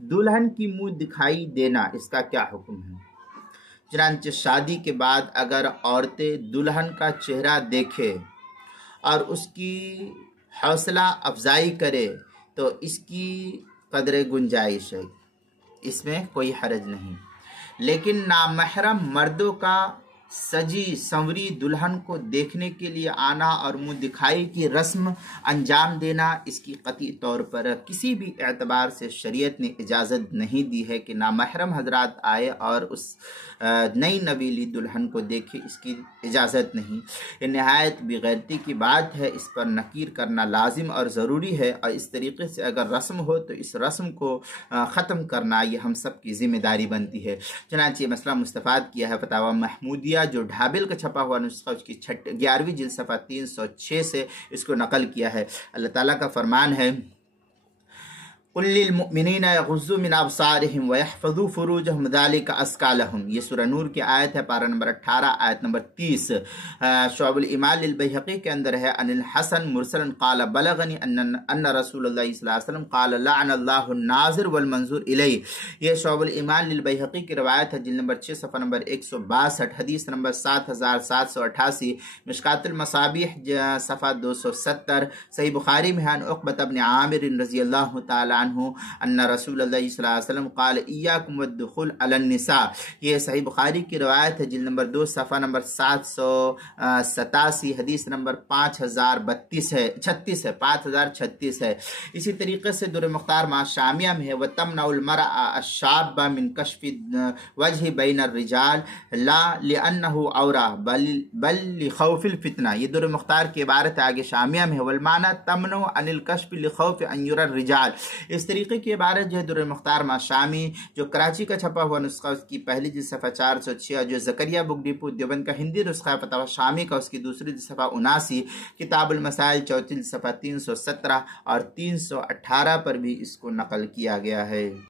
دلہن کی منہ دکھائی دینا اس کا کیا حکم ہے؟ چنانچہ شادی کے بعد اگر عورتیں دلہن کا چہرہ دیکھے اور اس کی حوصلہ افزائی کرے تو اس کی قدر گنجائش ہے، اس میں کوئی حرج نہیں، لیکن نامحرم مردوں کا سجی سنوری دلہن کو دیکھنے کے لیے آنا اور منہ دکھائی کی رسم انجام دینا، اس کی قطعی طور پر کسی بھی اعتبار سے شریعت نے اجازت نہیں دی ہے کہ نامحرم حضرات آئے اور اس نئی نویلی دلہن کو دیکھے، اس کی اجازت نہیں۔ یہ نہایت بغیرتی کی بات ہے، اس پر نکیر کرنا لازم اور ضروری ہے، اور اس طریقے سے اگر رسم ہو تو اس رسم کو ختم کرنا یہ ہم سب کی ذمہ داری بنتی ہے۔ چنانچہ یہ مسئلہ مستفاد کیا ہے فتاوی محمودیہ جو ڈھابل کا چھپا ہوا نسخہ اس کی 11ویں جلد صفحہ 306 سے اس کو نقل کیا ہے۔ اللہ تعالیٰ کا فرمان ہے قُلْ لِلْمُؤْمِنِينَ يَغُضُّوا مِنْ أَبْصَارِهِمْ وَيَحْفَظُوا فُرُوجَهُمْ ذَلِكَ أَزْكَىٰ لَهُمْ، یہ سورہ نور کی آیت ہے، پارہ نمبر 18 آیت نمبر 30۔ شعب الایمان للبیہقی کے اندر ہے ان الحسن مرسلا قال بلغنی ان رسول اللہ صلی اللہ علیہ وسلم قال لعن اللہ الناظر والمنظور الیہ، یہ شعب الایمان للبیہقی کی روایت ہے، جلد نمبر 6 صفحہ نمبر 162، حدیث نمبر 7788، مشکات المصابیح صفحہ 270، صحیح بخاری میں عن عقبۃ بن عامر رضی اللہ تعالی ان رسول اللہ صلی اللہ علیہ وسلم قال ایاکم والدخول علی النساء، یہ صحیح بخاری کی روایت ہے، جلد نمبر 2 صفحہ نمبر 787، حدیث نمبر 5036 ہے 5036 ہے۔ اسی طریقے سے در مختار مع شامیہ میں ہے وَتَمْنَعُ الْمَرْأَ الشَّابَّ مِنْ كَشْفِ وَجْهِ بَيْنَ الرِّجَالِ لَا لِأَنَّهُ عَوْرَةٌ بل لِخَوْفِ الْفِتْنَةِ، یہ در مختار کی عبارت ہے آگے شامیہ میں ہے والمعنى تمنع عن الكشف لخوف ان يرى الرجال، اس طریقے کی عبارت جو ہے در مختار مع شامی جو کراچی کا چھپا ہوا نسخہ اس کی پہلی جلد صفحہ 406، جو زکریہ بک ڈپو دیوبند کا ہندی نسخہ ہے فتاوی شامی کا اس کی دوسری جلد صفحہ 79، کتاب المسائل چوتھی جلد صفحہ 317 اور 318 پر بھی اس کو نقل کیا گیا ہے۔